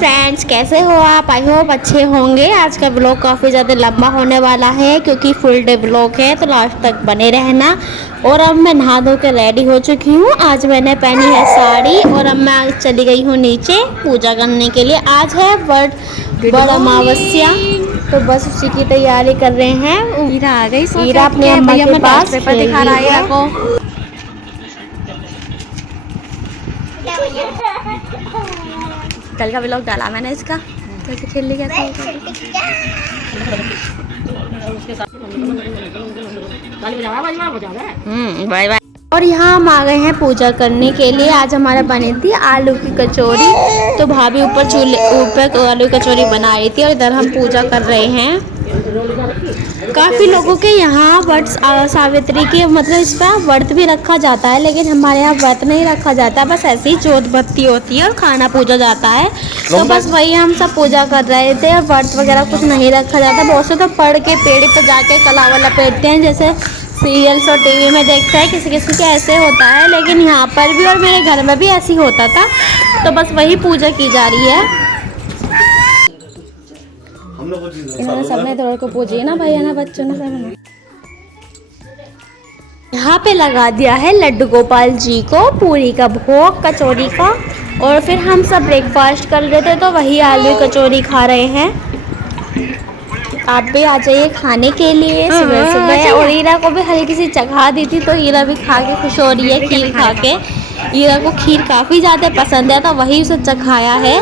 Friends, कैसे हो आप? आई होप अच्छे होंगे। आज का ब्लॉग काफ़ी ज़्यादा लंबा होने वाला है क्योंकि फुल डे ब्लॉग है, तो लास्ट तक बने रहना। और अब मैं नहा धो के रेडी हो चुकी हूँ। आज मैंने पहनी है साड़ी और अब मैं चली गई हूँ नीचे पूजा करने के लिए। आज है बड़ अमावस्या, तो बस उसी की तैयारी कर रहे हैं। ईरा आ गई। ईरा अपनी अम्मा के पास पेपर खेल दिखा रही रहा है। है को। कल का व्लॉग डाला मैंने इसका, कैसे खेल ली कैसे बाय बाय। और यहाँ हम आ गए हैं पूजा करने के लिए। आज हमारा बनी थी आलू की कचौरी, तो भाभी ऊपर आलू की कचौरी बना रही थी और इधर हम पूजा कर रहे हैं। काफ़ी लोगों के यहाँ व्रत सावित्री के मतलब इस पर व्रत भी रखा जाता है, लेकिन हमारे यहाँ व्रत नहीं रखा जाता, बस ऐसी ही जोत बत्ती होती है और खाना पूजा जाता है। तो बस वही हम सब पूजा कर रहे थे और व्रत वगैरह कुछ नहीं रखा जाता। बहुत से तो पढ़ के पेड़ पर जाके कलावा लपेटते हैं, जैसे सीरियल्स और टीवी में देखते हैं किसी किसी के ऐसे होता है, लेकिन यहाँ पर भी और मेरे घर में भी ऐसे ही होता था। तो बस वही पूजा की जा रही है। इन्होंने सबने इधर को पूजी ना भैया ना बच्चों ने सबने। यहाँ पे लगा दिया है लड्डू गोपाल जी को पूरी का भोग कचौरी का, और फिर हम सब ब्रेकफास्ट कर रहे थे तो वही आलू कचौरी खा रहे हैं। आप भी आ जाइए खाने के लिए सुबह सुबह। और ईरा को भी हल्की सी चखा दी थी तो ईरा भी खा के खुश हो रही है खीर खा के। ईरा को खीर काफ़ी ज़्यादा पसंद है तो वही उसे चखाया है।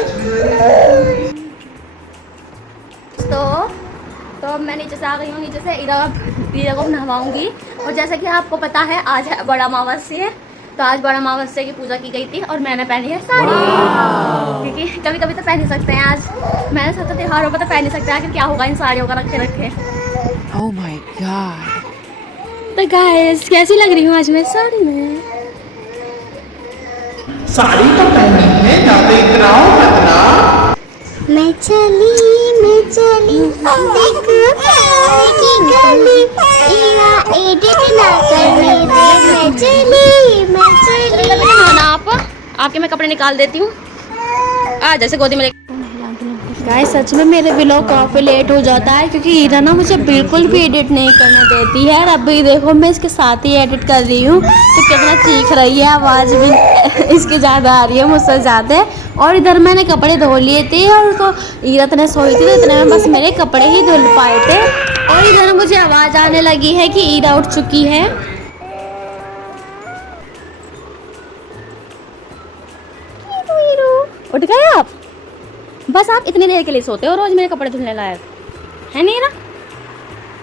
तो मैं नीचे से आ गई हूँ। नीचे से ईरा को नहवाऊंगी। और जैसा कि आपको पता है आज है बड़ा अमावस्या है, तो आज बड़ा अमावस्या की पूजा की गई थी और मैंने पहनी है साड़ी, क्योंकि कभी कभी तो पहन ही सकते हैं। आज मैंने सोचा त्योहारों पर तो पहन ही सकते हैं, आखिर क्या होगा इन साड़ियों का रखे रखे। Oh my God. तो गाइस कैसी लग रही हूँ आज मैं साड़ी में? साड़ी तो पहनी है, ज्यादा इतराओ मत ना। मैं चली देखो की गली, ईरा एडिट ना करने दे। मैं चली आपके मैं कपड़े निकाल देती हूँ। आज जैसे गोदी में गाइस सच में मेरे व्लॉग काफ़ी लेट हो जाता है क्योंकि ईरा ना मुझे बिल्कुल भी एडिट नहीं करने देती है। और अभी देखो मैं इसके साथ ही एडिट कर रही हूँ तो कितना चीख रही है, आवाज़ भी इसकी ज़्यादा आ रही है मुझसे ज़्यादा। और इधर मैंने कपड़े धो लिए थे और तो ईरा इतने सोई थी तो इतने में बस मेरे कपड़े ही धुल पाए थे। और इधर मुझे आवाज़ आने लगी है कि ईरा उठ चुकी है। उठ गए आप? बस आप इतनी देर के लिए सोते हो रोज मेरे कपड़े धुलने लायक है नहीं ना?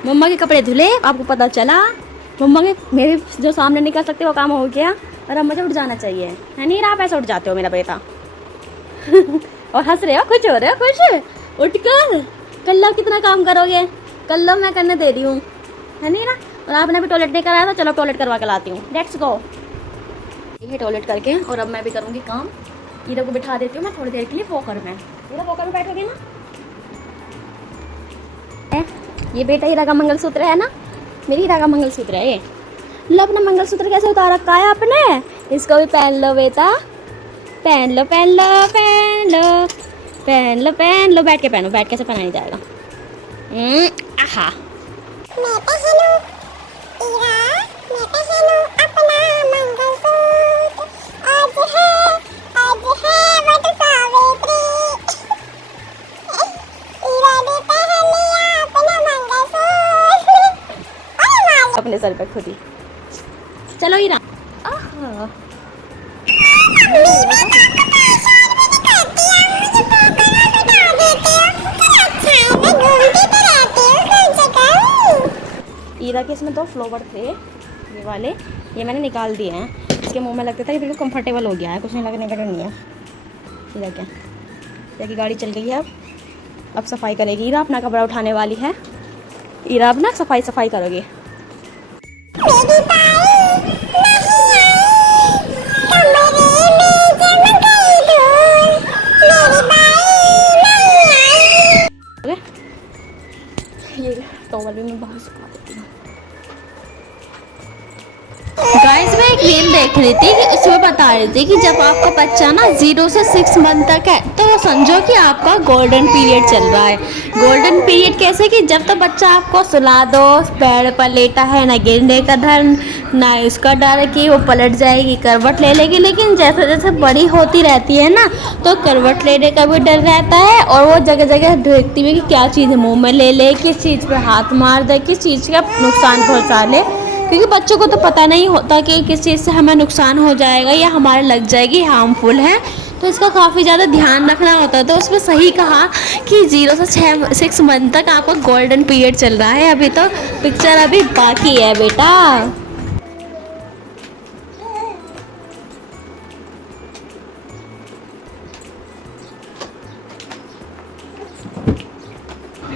मम्मा के कपड़े धुले, आपको पता चला मम्मा के मेरे जो सामने निकल सकते वो काम हो गया और अब मुझे उठ जाना चाहिए है नहीं? आप ऐसे उठ जाते हो मेरा बेटा। और हंस रहे हो, खुश हो रहे हो? खुश उठ कर कल कितना काम करोगे? कल मैं करने दे रही हूँ है नहीं ना? और आपने भी टॉयलेट नहीं कराया, तो चलो टॉयलेट करवा के लाती हूँ। Let's go. ये टॉयलेट करके और अब मैं भी करूँगी काम। ईरा को बिठा देती हूँ मैं थोड़ी देर के लिए वॉकर में। ईरा वॉकर में बैठोगे ना? ये बेटा ईरा का मंगलसूत्र है ना, मेरी ईरा का मंगलसूत्र है ये। लो अपना मंगलसूत्र कैसे उतार रखा है आपने, इसको भी पहन लो बेटा। पहन लो पहन लो पहन लो पहन लो पहन लो। बैठ के पहनो, बैठ कैसे पहना नहीं जाएगा। आहा मैं पहनूं ईरा, मैं पहनूं अपना मंगलसूत्र। आज है वट सावित्री, ईरा ने पहन लिया अपना मंगलसूत्र। अपने सर पे खुद ही। चलो ईरा। आहा ईरा के इसमें 2 फ्लावर थे ये वाले, ये मैंने निकाल दिए हैं। इसके मुंह में लगता था, ये बिल्कुल कंफर्टेबल हो गया है, कुछ नहीं लगने का डर नहीं है। ईरा क्या ईरा की गाड़ी चल गई है। अब सफाई करेगी ईरा, अपना कपड़ा उठाने वाली है ईरा। अब ना सफाई करोगी। टॉवल भी मैं बाहर सुखा देती हूँ। गाइस मैं एक रील देख रही थी कि उसमें बता रही थी कि जब आपका बच्चा ना 0 से 6 मंथ तक है तो समझो कि आपका गोल्डन पीरियड चल रहा है। गोल्डन पीरियड कैसे कि जब तक बच्चा आपको सुला दो, बेड पर लेटा है, ना गिरने का डर, ना इसका डर है कि वो पलट जाएगी, करवट ले लेगी। लेकिन जैसे जैसे बड़ी होती रहती है ना तो करवट लेने का भी डर रहता है और वो जगह जगह देखती है कि क्या चीज़ मुँह में ले ले, किस चीज़ पर हाथ मार दे, किस चीज़ का नुकसान पहुँचा ले। क्योंकि बच्चों को तो पता नहीं होता कि किस चीज़ से हमें नुकसान हो जाएगा या हमारे लग जाएगी, हार्मफुल है, तो इसका काफ़ी ज़्यादा ध्यान रखना होता है। तो उसमें सही कहा कि 0 से 6 मंथ तक आपका गोल्डन पीरियड चल रहा है, अभी तो पिक्चर अभी बाकी है बेटा।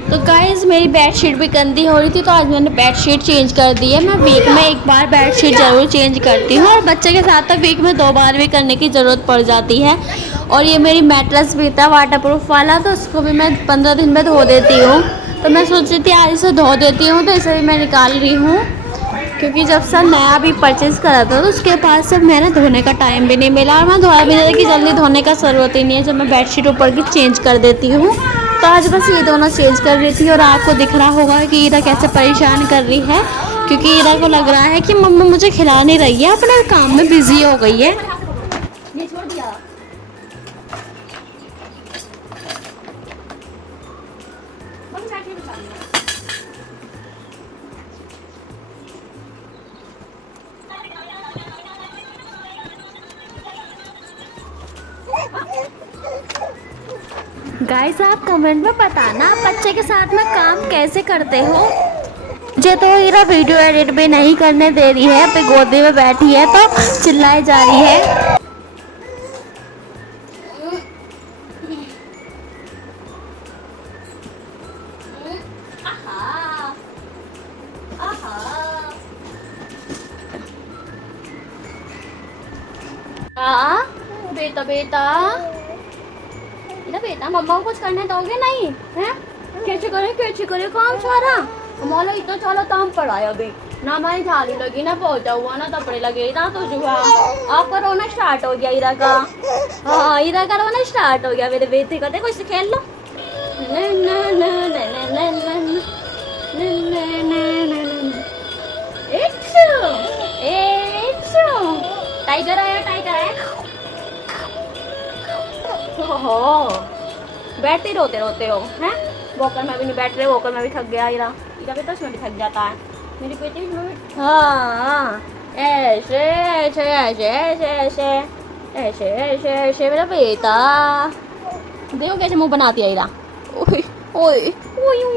तो गाइस मेरी बेडशीट भी गंदी हो रही थी तो आज मैंने बेडशीट चेंज कर दी है। मैं वीक में एक बार बेडशीट ज़रूर चेंज करती हूँ और बच्चे के साथ तो वीक में 2 बार भी करने की ज़रूरत पड़ जाती है। और ये मेरी मैट्रेस भी था वाटरप्रूफ वाला, तो उसको भी मैं 15 दिन में धो देती हूँ। तो मैं सोच रही थी आज इसे धो देती हूँ, तो इसे भी मैं निकाल रही हूँ क्योंकि जब से नया भी परचेज़ करा था तो उसके बाद से मैंने धोने का टाइम भी नहीं मिला और मैं धोया भी नहीं कि जल्दी धोने का ज़रूरत ही नहीं है। जब मैं बेडशीट ऊपर की चेंज कर देती हूँ तो आज बस ये दोनों चेंज कर रही थी। और आपको दिख रहा होगा कि ईरा कैसे परेशान कर रही है क्योंकि ईरा को लग रहा है कि मम्मा मुझे खिला नहीं रही है, अपने काम में बिजी हो गई है। ये छोड़ दिया। गाइस आप कमेंट में बताना बच्चे के साथ में काम कैसे करते हो। मुझे तो ईरा वीडियो एडिट भी नहीं करने दे रही है, अपनी गोदी में बैठी है तो चिल्लाई जा रही है। बेटा बेटा बेटा मम्मा को कुछ करने दोगे नहीं हैं? कैसे करे काम सारा हमारा इतना चलो काम पड़ाया अभी ना, हमारी झाली लगी ना पहुंचा हुआ ना कपड़े लगे ना, तो जो आपका रोना स्टार्ट हो गया ईरा का। हाँ ईरा का रोना स्टार्ट हो गया। मेरे बेटे का देखो इसे खेल लो। टाइगर आया टाइगर आया। हो बैठते रोते रोते हो हैं? वॉकर में भी नहीं बैठ रहे, वॉकर में भी थक गया ईरा। ईरा भी तो उसमें भी थक जाता है। मेरी बेटी भी हाँ ऐसे ऐसे ऐसे ऐसे ऐसे ऐसे ऐसे ऐसे मेरा बेटा देखो कैसे मुंह बनाती है ईरा। ओए ओए ओए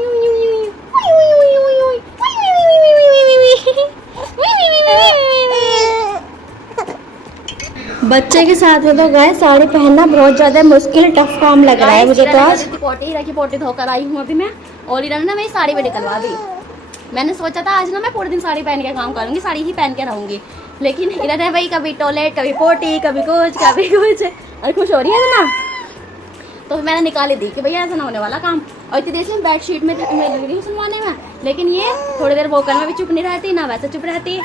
बच्चे के साथ में तो गए साड़ी पहनना बहुत ज़्यादा मुश्किल टफ काम लग रहा है मुझे तो आज। ईरा की पोटी धोकर आई हूँ अभी मैं, और ईरा ने ना मेरी साड़ी भी निकलवा दी। मैंने सोचा था आज ना मैं पूरे दिन साड़ी पहन के काम करूँगी, साड़ी ही पहन के रहूँगी, लेकिन ईरा ने भाई कभी टॉयलेट कभी पोटी कभी कुछ और खुश हो रही है ना, तो मैंने निकाली दी कि भैया ऐसा ना होने वाला काम। और इतनी देर से बेडशीट में लग रही हूँ सुनवाने में, लेकिन ये थोड़ी देर वॉकर में भी चुप नहीं रहती ना वैसे चुप रहती,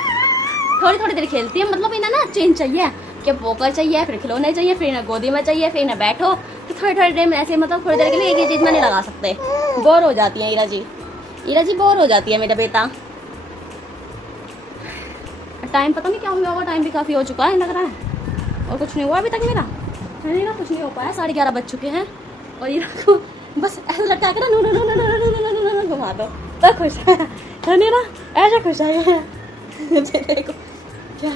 थोड़ी थोड़ी देर खेलती है। मतलब इन्हें ना चेंज चाहिए कि वॉकर चाहिए, फिर खिलौने चाहिए, फिर ना गोदी में चाहिए, फिर ना बैठो। तो थोड़ी थोड़ी देर में ऐसे मतलब थोड़ी देर के लिए एक ही चीज़ में नहीं लगा सकते, बोर हो जाती है ईरा जी बोर हो जाती है मेरा बेटा। टाइम पता नहीं क्या हुआ होगा, टाइम भी काफ़ी हो चुका है लग रहा है, और कुछ नहीं हुआ अभी तक मेरा कुछ नहीं हो पाया। 11:30 बज चुके हैं और ईरा को बस ऐसा लगता है ना घुमा दो तो खुश है नहीं ना, ऐसा खुश है देखो क्या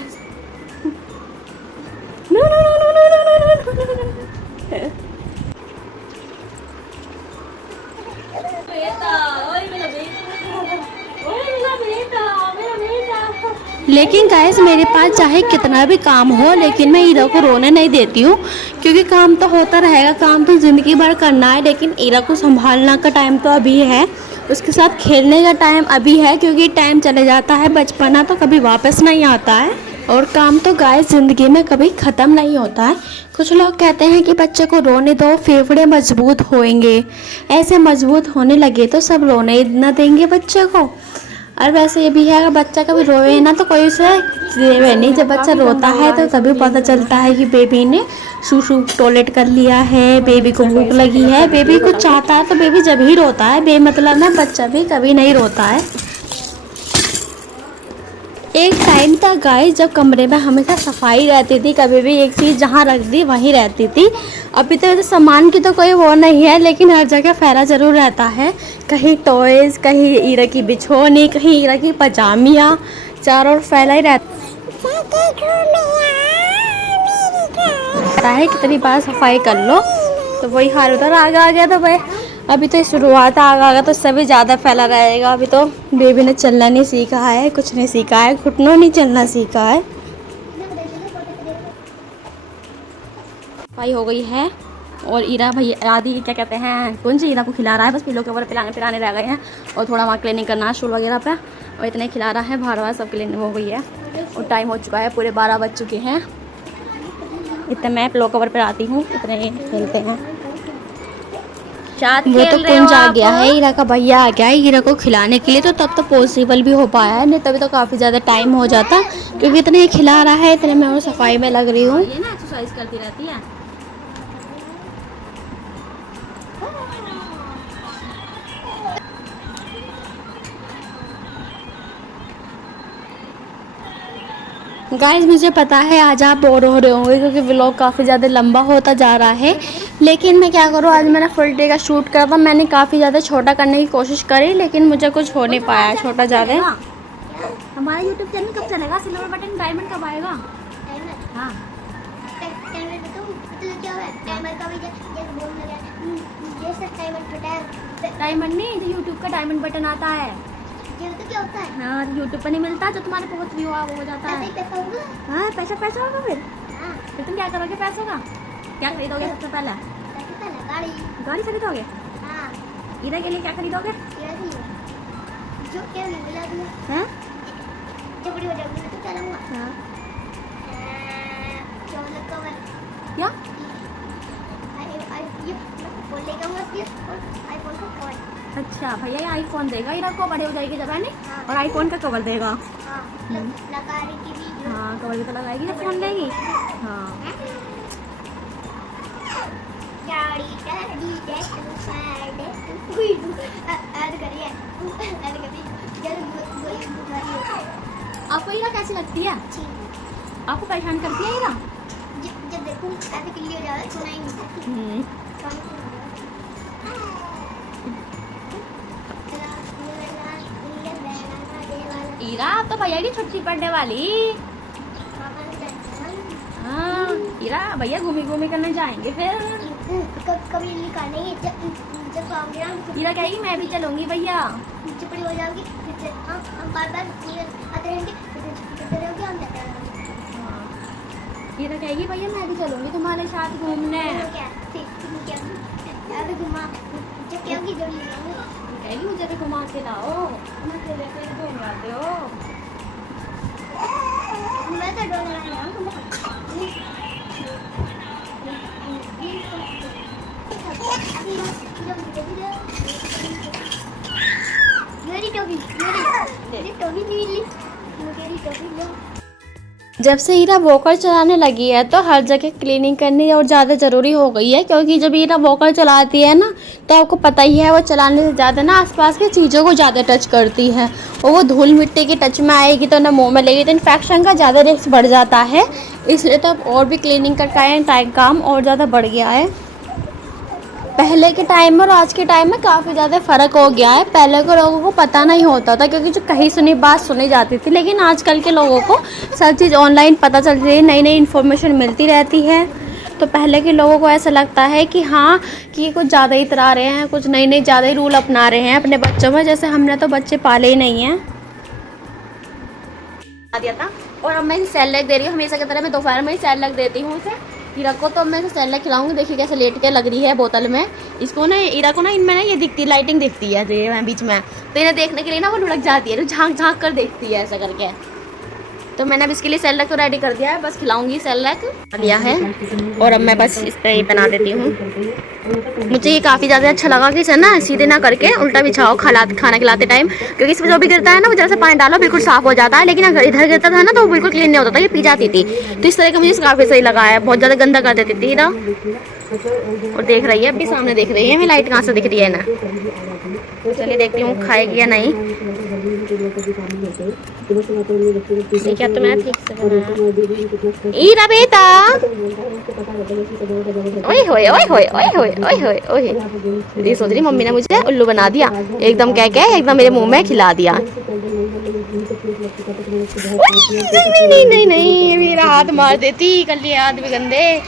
लेकिन गाइस मेरे पास चाहे कितना भी काम हो लेकिन मैं ईरा को रोने नहीं देती हूँ, क्योंकि काम तो होता रहेगा, काम तो ज़िंदगी भर करना है। लेकिन ईरा को संभालना का टाइम तो अभी है, उसके साथ खेलने का टाइम अभी है, क्योंकि टाइम चले जाता है, बचपना तो कभी वापस नहीं आता है। और काम तो गाइस ज़िंदगी में कभी ख़त्म नहीं होता है। कुछ लोग कहते हैं कि बच्चे को रोने दो फेफड़े मजबूत होएंगे, ऐसे मजबूत होने लगे तो सब रोने ही न देंगे बच्चे को। और वैसे ये भी है, अगर बच्चा कभी रोए ना तो कोई उसे देवे नहीं। जब बच्चा रोता है तो तभी पता चलता है कि बेबी ने सूसू टॉयलेट कर लिया है, बेबी को भूख लगी है। बेबी कुछ चाहता है तो बेबी जब ही रोता है, बेमतलब में बच्चा भी कभी नहीं रोता है। एक टाइम था गाइस जब कमरे में हमेशा सफाई रहती थी, कभी भी एक चीज़ जहाँ रख दी वहीं रहती थी। अभी तो सामान की तो कोई वो नहीं है, लेकिन हर जगह फैला ज़रूर रहता है। कहीं टॉयज़, कहीं ईरा की बिछोनी, कहीं ईरा की पजामियाँ, चारों ओर फैला ही रहता है। कितनी बार सफाई कर लो तो वही हाल होता है। आगे आ गया तो भाई अभी तो शुरुआत है, आगे तो इससे भी ज़्यादा फैला रहेगा। अभी तो बेबी ने चलना नहीं सीखा है, कुछ नहीं सीखा है, घुटनों नहीं चलना सीखा है। सफाई हो गई है और ईरा भाई आदि क्या कहते हैं कुंज ईरा को खिला रहा है। बस पिलो के ऊपर पिलाने रह गए हैं और थोड़ा वहाँ क्लीनिंग करना है स्टूल वगैरह पे, और इतने खिला रहा है। बाहर सब क्लीनिंग हो गई है और टाइम हो चुका है, पूरे 12 बज चुके हैं। इतने मैं पिलो कवर पर आती हूँ, इतने खेलते हैं। वो तो कुंज आ गया है, ईरा का भैया आ गया है ईरा को खिलाने के लिए, तो तब तो पॉसिबल भी हो पाया है, नहीं तभी तो काफ़ी ज़्यादा टाइम हो जाता, क्योंकि इतने खिला रहा है, इतने मैं और सफाई में लग रही हूँ। ये ना एक्सरसाइज करती रहती है। गाइस मुझे पता है आज आप बोर हो रहे होंगे क्योंकि व्लॉग काफ़ी ज़्यादा लंबा होता जा रहा है, लेकिन मैं क्या करूँ, आज मैंने फुल डे का शूट करा था। मैंने काफ़ी ज़्यादा छोटा करने की कोशिश करी, लेकिन मुझे कुछ हो नहीं पाया छोटा ज़्यादा। हमारा यूट्यूब चैनल कब चलेगा? सिल्वर बटन डायमंड कब आएगा? हाँ डायमंड नहीं, जो यूट्यूब का डायमंड बटन आता है। क्या होता है? हाँ यूट्यूब पर नहीं मिलता, जो तुम्हारे बहुत व्यू वो हो जाता है। हाँ पैसा होगा फिर तुम क्या करोगे पैसों का? क्या खरीदोगे सबसे पहले? गाड़ी खरीदोगे? ईरा के लिए क्या खरीदोगे? जो क्या मिला तुम्हें? हैं? जब बड़ी हो जाऊंगी तो क्या लूंगा? हाँ क्या? क्या? अच्छा भैया ये आईफोन देगा ईरा को, बड़े हो जाएगी जब है नहीं, और आईफोन का कवर देगा। हाँ कवर भी तो लगाएगी जब फोन लेगी। हाँ आपको ईरा कैसी लगती है? आपको परेशान करती है ईरा? जब देखूं ऐसे किल्ली हो जाए सुनाई नहीं। ईरा आप तो भैया की छुट्टी पड़ने वाली। हाँ ईरा भैया घूमी करने जाएंगे फिर। कभी निकालेंगे जब आओगे ना। ईरा कहेगी मैं भी चलूंगी भैया। चिपड़ी हो जाओगी फिर हम बार आते रहेंगे, करते रहोगे हम जाते रहेंगे। ईरा कहेगी भैया मैं भी चलूंगी तुम्हारे साथ घूमने। अभी घुमा जब क्या होगी जब कहेगी मुझे भी घुमा के लाओ, तुम अकेले अकेले घूम आते हो। मैं तो डोल रहा हूँ। जब से ईरा वॉकर चलाने लगी है तो हर जगह क्लीनिंग करनी और ज़्यादा ज़रूरी हो गई है, क्योंकि जब ईरा वॉकर चलाती है ना तो आपको पता ही है वो चलाने से ज़्यादा ना आसपास की चीज़ों को ज़्यादा टच करती है, और वो धूल मिट्टी के टच में आएगी तो ना मुंह में लगेगी, तो इन्फेक्शन का ज़्यादा रिस्क बढ़ जाता है। इसलिए तो अब और भी क्लीनिंग का काम और ज़्यादा बढ़ गया है। पहले के टाइम में और आज के टाइम में काफ़ी ज़्यादा फ़र्क हो गया है। पहले के लोगों को पता नहीं होता था क्योंकि जो कहीं सुनी बात सुनी जाती थी, लेकिन आजकल के लोगों को सब चीज़ ऑनलाइन पता चलती है, नई नई इन्फॉर्मेशन मिलती रहती है। तो पहले के लोगों को ऐसा लगता है कि हाँ कि कुछ ज़्यादा ही इतरा रहे हैं, कुछ नई नई ज़्यादा ही रूल अपना रहे हैं अपने बच्चों में, जैसे हमने तो बच्चे पाले ही नहीं हैं। दिया था और अब मैं इसे सैलेड दे रही हूँ, हमेशा की तरह मैं दोपहर में ही सैलेड देती हूँ उसे ईरा को। तो मैं इसे सैलेड खिलाऊंगी, देखिए कैसे लेट के लग रही है बोतल में। इसको ना ईरा को ना इनमें ना ये दिखती लाइटिंग दिखती है बीच में, तो इन्हें देखने के लिए ना वो लुढ़क जाती है, झांक कर देखती है ऐसा करके। तो मैंने अब इसके लिए सेरेलैक तो रेडी कर दिया है, बस खिलाऊंगी सेरेलैक लिया है। और अब मैं बस इस पर ही बना देती हूँ। मुझे ये काफ़ी ज़्यादा अच्छा लगा कि इसे ना सीधे ना करके उल्टा बिछाओ खाना खिलाते टाइम, क्योंकि इसमें जो भी गिरता है ना वो जरा सा पानी डालो बिल्कुल साफ़ हो जाता है, लेकिन अगर इधर गिरता था ना तो वो बिल्कुल क्लीन नहीं होता था, ये पी जाती थी। तो इस तरह का मुझे काफ़ी सही लगा है, बहुत ज़्यादा गंदा कर देती थी ना। और देख रही है अभी सामने देख रही है, मेरी लाइट कहाँ से दिख रही है ना। चलिए देखती हूँ खाएगी या नहीं। क्या तो मैं ठीक से बनाया। ईरा बेटा, ओए होए ओए होए ओए होए ओए होए ओए। ये सोच रही मम्मी ने मुझे उल्लू बना दिया, एकदम कह के एकदम मेरे मुंह में खिला दिया। नहीं नहीं नहीं नहीं, मेरा हाथ मार देती, कर लिए हाथ भी गंदे।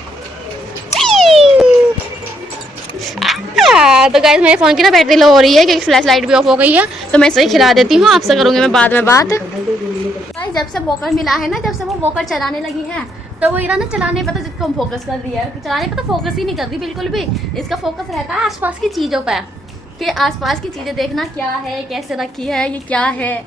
तो गाइस मेरे फ़ोन की ना बैटरी लो हो रही है, क्योंकि फ्लैश लाइट भी ऑफ हो गई है, तो मैं इसे खिला देती हूँ। आपसे करूँगी मैं बाद में बात। गाइस जब से वॉकर मिला है ना, जब से वो वॉकर चलाने लगी है, तो वो इरा ना चलाने पे तो जितना फोकस कर रही है, चलाने पे तो फोकस ही नहीं कर रही बिल्कुल भी। इसका फोकस रहता है आसपास की चीज़ों पर, कि आसपास की चीज़ें देखना, क्या है, कैसे रखी है, ये क्या है।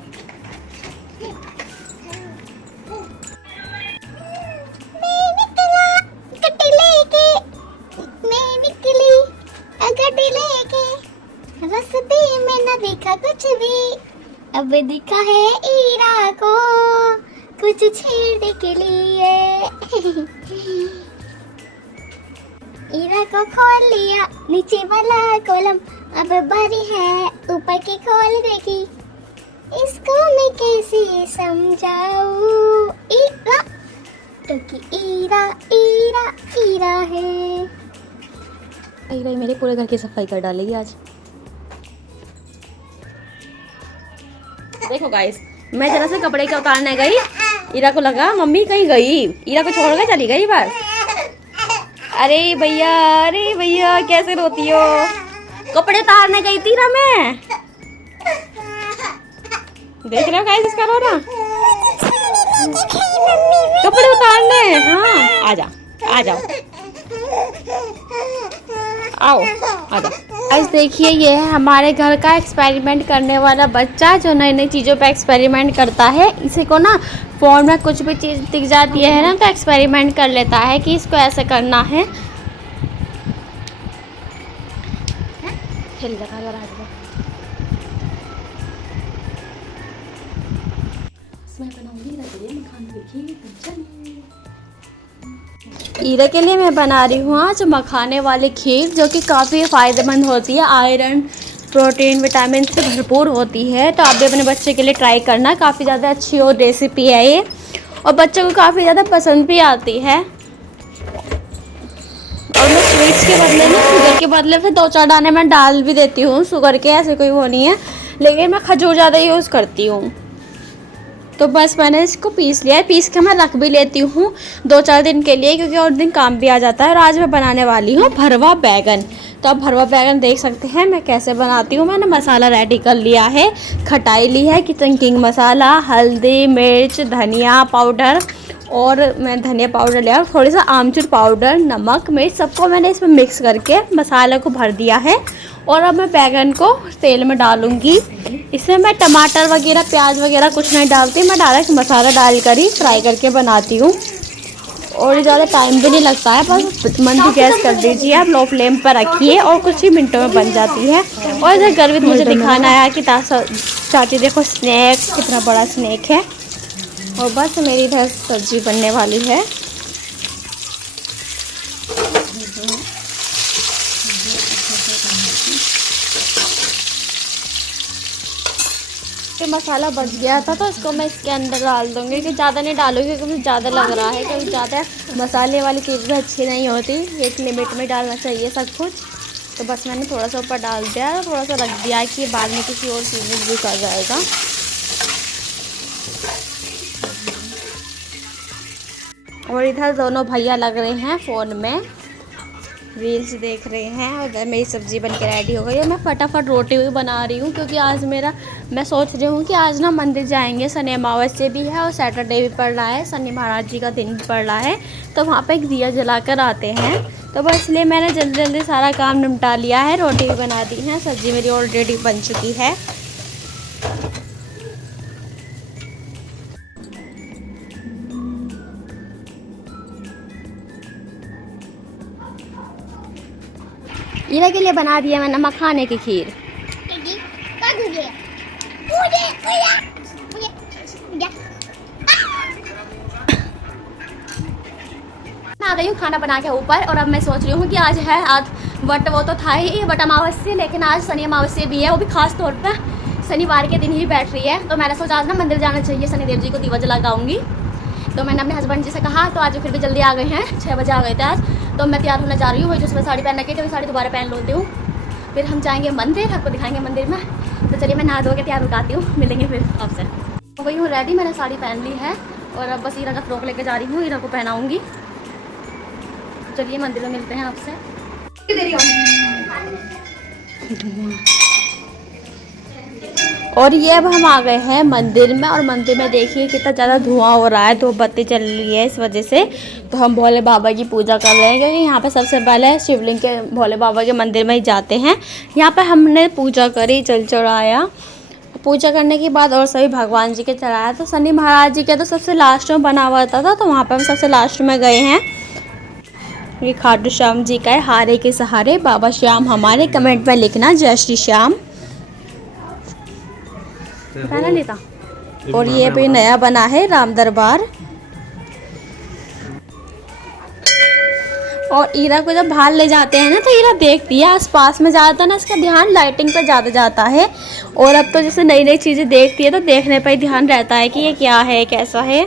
रस्ते में न देखा कुछ भी, अब दिखा है ईरा को कुछ छेड़ने के लिए। ईरा को खोल लिया नीचे वाला कॉलम, अब बारी है ऊपर की खोल देगी। इसको मैं कैसे समझाऊं, ईरा तो कि ईरा ईरा ईरा है। ईरा मेरे पूरे घर की सफाई कर डालेगी आज। देखो गाइस, मैं जरा से कपड़े का उतारने गई, ईरा को लगा मम्मी कहीं गई, ईरा को छोड़ के चली गई बार। अरे भैया कैसे रोती हो, कपड़े उतारने गई थी ना मैं। देख रहे हो गाइस इसका रोना, कपड़े उतारने। हाँ आ जाओ आओ आ जाओ। आज देखिए ये है हमारे घर का एक्सपेरिमेंट करने वाला बच्चा, जो नई नई चीज़ों पे एक्सपेरिमेंट करता है। इसी को ना फ़ोन में कुछ भी चीज़ दिख जाती है ना, तो एक्सपेरिमेंट कर लेता है कि इसको ऐसे करना है। खेल लगा जरा मैं बनाऊंगी ईरा के लिए मैं बना रही हूँ आज मखाने वाली खीर, जो कि काफ़ी फ़ायदेमंद होती है, आयरन प्रोटीन विटामिन से भरपूर होती है। तो आप भी अपने बच्चे के लिए ट्राई करना, काफ़ी ज़्यादा अच्छी और रेसिपी है ये, और बच्चों को काफ़ी ज़्यादा पसंद भी आती है। और मैं स्वीट्स के बदले ना शुगर के बदले फिर 2-4 दाने मैं डाल भी देती हूँ शुगर के, ऐसे कोई वो नहीं है, लेकिन मैं खजूर ज़्यादा यूज़ करती हूँ। तो बस मैंने इसको पीस लिया है, पीस के मैं रख भी लेती हूँ 2-4 दिन के लिए, क्योंकि और दिन काम भी आ जाता है। और आज मैं बनाने वाली हूँ भरवा बैगन। तो अब भरवा बैगन देख सकते हैं मैं कैसे बनाती हूँ। मैंने मसाला रेडी कर लिया है, खटाई ली है, किचन किंग मसाला, हल्दी, मिर्च, धनिया पाउडर, और मैं धनिया पाउडर लिया, थोड़ी सा आमचूर पाउडर, नमक, मिर्च, सबको मैंने इसमें मिक्स करके मसाले को भर दिया है। और अब मैं बैगन को तेल में डालूंगी। इसमें मैं टमाटर वगैरह प्याज वगैरह कुछ नहीं डालती, मैं डायरेक्ट मसाला डाल कर ही फ्राई करके बनाती हूँ। और ज़्यादा टाइम भी नहीं लगता है, बस मंदी गैस कर दीजिए, आप लो फ्लेम पर रखिए और कुछ ही मिनटों में बन जाती है। और इधर गर्वित मुझे दिखाना है कि चाची देखो स्नैक कितना बड़ा स्नैक है। और बस मेरी इधर सब्जी बनने वाली है। मसाला बच गया था, तो इसको मैं इसके अंदर डाल दूँगी, कि ज़्यादा नहीं डालूँगी क्योंकि मुझे ज़्यादा लग रहा है, क्योंकि ज़्यादा मसाले वाली चीज़ भी अच्छी नहीं होती, एक लिमिट में डालना चाहिए सब कुछ। तो बस मैंने थोड़ा सा ऊपर डाल दिया और थोड़ा सा रख दिया कि बाद में किसी और चीज़ में यूज़ आ जाएगा। और इधर दोनों भैया लग रहे हैं फ़ोन में, रील्स देख रहे हैं। और इधर मेरी सब्ज़ी बन के रेडी हो गई है। मैं फटाफट रोटी भी बना रही हूँ, क्योंकि आज मैं सोच रही हूँ कि आज ना मंदिर जाएंगे, शनि अमावस्या भी है और सैटरडे भी पड़ रहा है, शनि महाराज जी का दिन भी पड़ रहा है, तो वहाँ पे एक दिया जला कर आते हैं। तो बस इसलिए मैंने जल्दी जल्दी सारा काम निपटा लिया है, रोटी भी बना दी है, सब्ज़ी मेरी ऑलरेडी बन चुकी है। ईरा के लिए बना दिया मैंने मखाने की खीर। मैं आ गई हूँ खाना बना के ऊपर और अब मैं सोच रही हूँ कि आज है बट वो तो था ही बट अमावस्या, लेकिन आज शनि अमावस्या भी है, वो भी खास तौर पे शनिवार के दिन ही बैठ रही है। तो मैंने सोचा आज ना मंदिर जाना चाहिए, शनिदेव जी को दीवा जलाऊंगी। तो मैंने अपने हस्बैंड जी से कहा, तो आज फिर भी जल्दी आ गए हैं, 6 बजे आ गए थे आज। तो मैं तैयार होने जा रही हूँ, वही जो सुबह साड़ी पहन रखी थी वही साड़ी दोबारा पहन लेती हूँ, फिर हम जाएंगे मंदिर, आपको दिखाएंगे मंदिर में। तो चलिए मैं नहा धो के तैयार होती हूँ, मिलेंगे फिर आपसे। तो वही हूँ रेडी, मैंने साड़ी पहन ली है और अब बस ईरा का फ्रॉक लेके जा रही हूँ, ईरा को पहनाऊँगी। चलिए मंदिर में मिलते हैं आपसे। और ये अब हम आ गए हैं मंदिर में, और मंदिर में देखिए कितना ज़्यादा धुआं हो रहा है, 2 बत्ती चल रही है इस वजह से। तो हम भोले बाबा की पूजा कर रहे हैं, क्योंकि यहाँ पे सबसे पहले शिवलिंग के भोले बाबा के मंदिर में ही जाते हैं। यहाँ पे हमने पूजा करी, जल चढ़ाया, पूजा करने के बाद और सभी भगवान जी के चढ़ाया। तो शनि महाराज जी के तो सबसे लास्ट में बना हुआ था, तो वहाँ पर हम सबसे लास्ट में गए हैं। ये खाटू श्याम जी का है, हारे के सहारे बाबा श्याम हमारे। कमेंट में लिखना जय श्री श्याम। पहना लेता। और ये भी नया बना है राम दरबार। और ईरा को जब बाहर ले जाते हैं ना, तो ईरा देखती है आसपास में, ज़्यादातर ना इसका ध्यान लाइटिंग पर ज़्यादा जाता है। और अब तो जैसे नई नई चीज़ें देखती है तो देखने पर ही ध्यान रहता है कि ये क्या है, कैसा है।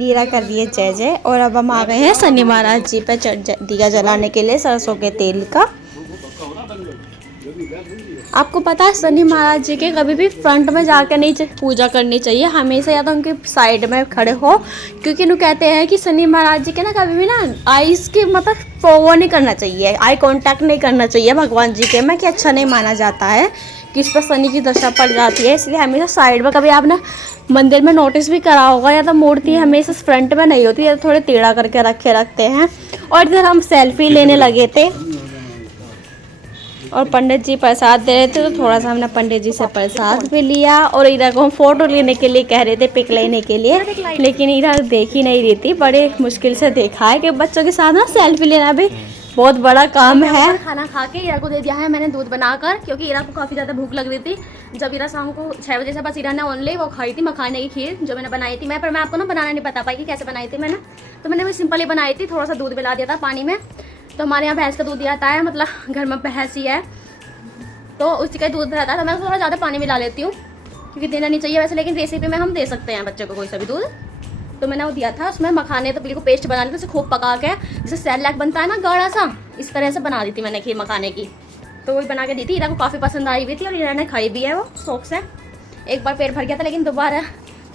ईरा कर रही है जय जय। और अब हम आ गए हैं शनि महाराज जी पर दिया जलाने के लिए सरसों के तेल का। आपको पता है शनि महाराज जी के कभी भी फ्रंट में जाकर नहीं पूजा करनी चाहिए, हमेशा या तो उनके साइड में खड़े हो, क्योंकि इन्हों कहते हैं कि शनि महाराज जी के ना कभी भी ना आईज के मतलब फॉरवर्ड नहीं करना चाहिए, आई कांटेक्ट नहीं करना चाहिए भगवान जी के में, कि अच्छा नहीं माना जाता है कि इस पर शनि की दशा पड़ जाती है। इसलिए हमेशा साइड में, कभी आपने मंदिर में नोटिस भी करा होगा, या तो मूर्ति हमेशा फ्रंट में नहीं होती, या तो थोड़े टेढ़ा करके रखते हैं। और इधर हम सेल्फी लेने लगे थे और पंडित जी प्रसाद दे रहे थे, तो थोड़ा सा हमने पंडित जी से प्रसाद भी लिया। और ईरा को हम फ़ोटो लेने के लिए कह रहे थे, पिक लेने के लिए, लेकिन ईरा देख ही नहीं रही थी। बड़े मुश्किल से देखा है कि बच्चों के साथ ना सेल्फी लेना भी बहुत बड़ा काम है। खाना खा के ईरा को दे दिया है मैंने दूध बनाकर, क्योंकि ईरा को काफ़ी ज़्यादा भूख लग रही थी। जब ईरा शाम को 6 बजे से बस ईरा ने ओनली वो खाई थी मखाने की खीर जो मैंने बनाई थी। पर मैं आपको ना बनाना नहीं बता पाई कि कैसे बनाई थी मैंने, तो मैंने वो सिंपल ही बनाई थी। थोड़ा सा दूध मिला दिया था पानी में। तो हमारे यहाँ भैंस का दूध आता है, मतलब घर में भैंस ही है, तो उसी का दूध रहता है। तो मैं थोड़ा ज़्यादा पानी मिला लेती हूँ, क्योंकि देना नहीं चाहिए वैसे, लेकिन रेसिपी में हम दे सकते हैं बच्चे को कोई सा भी दूध। तो मैंने वो दिया था, उसमें मखाने तो बिल्कुल पेस्ट बना ली थी, उसे खूब पका के, जैसे सैलेड बनता है ना गाढ़ा सा, इस तरह से बना दी थी मैंने खीर मखाने की। तो वही बना के दी थी, ईरा को काफ़ी पसंद आई हुई थी और ईरा ने खाई भी है वो शौक से। एक बार पेट भर गया था, लेकिन दोबारा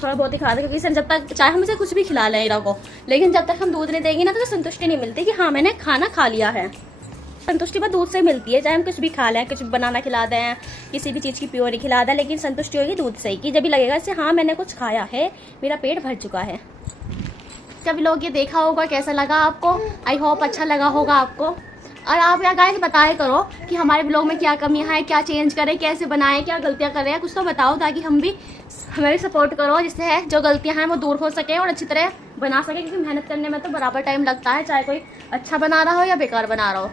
थोड़ा बहुत ही खा था, क्योंकि सर जब तक चाहे हम इसे कुछ भी खिला लें ईरा को, लेकिन जब तक हम दूध नहीं देंगे ना तो संतुष्टि नहीं मिलती कि हाँ मैंने खाना खा लिया है। संतुष्टि बस दूध से मिलती है, चाहे हम कुछ भी खा लें, कुछ बनाना खिला दें, किसी भी चीज़ की प्योरी खिला दें, लेकिन संतुष्टि होगी दूध से ही, कि जब भी लगेगा इससे हाँ मैंने कुछ खाया है, मेरा पेट भर चुका है। सभी लोग ये देखा होगा, कैसा लगा आपको? आई होप अच्छा लगा होगा आपको। और आप यहाँ गाइस बताया करो कि हमारे ब्लॉग में क्या कमियाँ हैं, क्या चेंज करें, कैसे बनाएं, क्या गलतियाँ कर रहे हैं, कुछ तो बताओ, ताकि हमें भी सपोर्ट करो, जिससे जो गलतियाँ हैं वो दूर हो सके और अच्छी तरह बना सके। क्योंकि मेहनत करने में तो बराबर टाइम लगता है, चाहे कोई अच्छा बना रहा हो या बेकार बना रहा हो,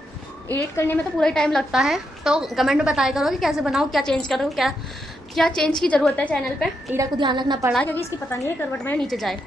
एडिट करने में तो पूरा टाइम लगता है। तो कमेंट में बताया करो कि कैसे बनाओ, क्या चेंज करो, क्या चेंज की ज़रूरत है चैनल पे। ईरा को ध्यान रखना पड़ा, क्योंकि इसकी पता नहीं है करवट में नीचे जाए।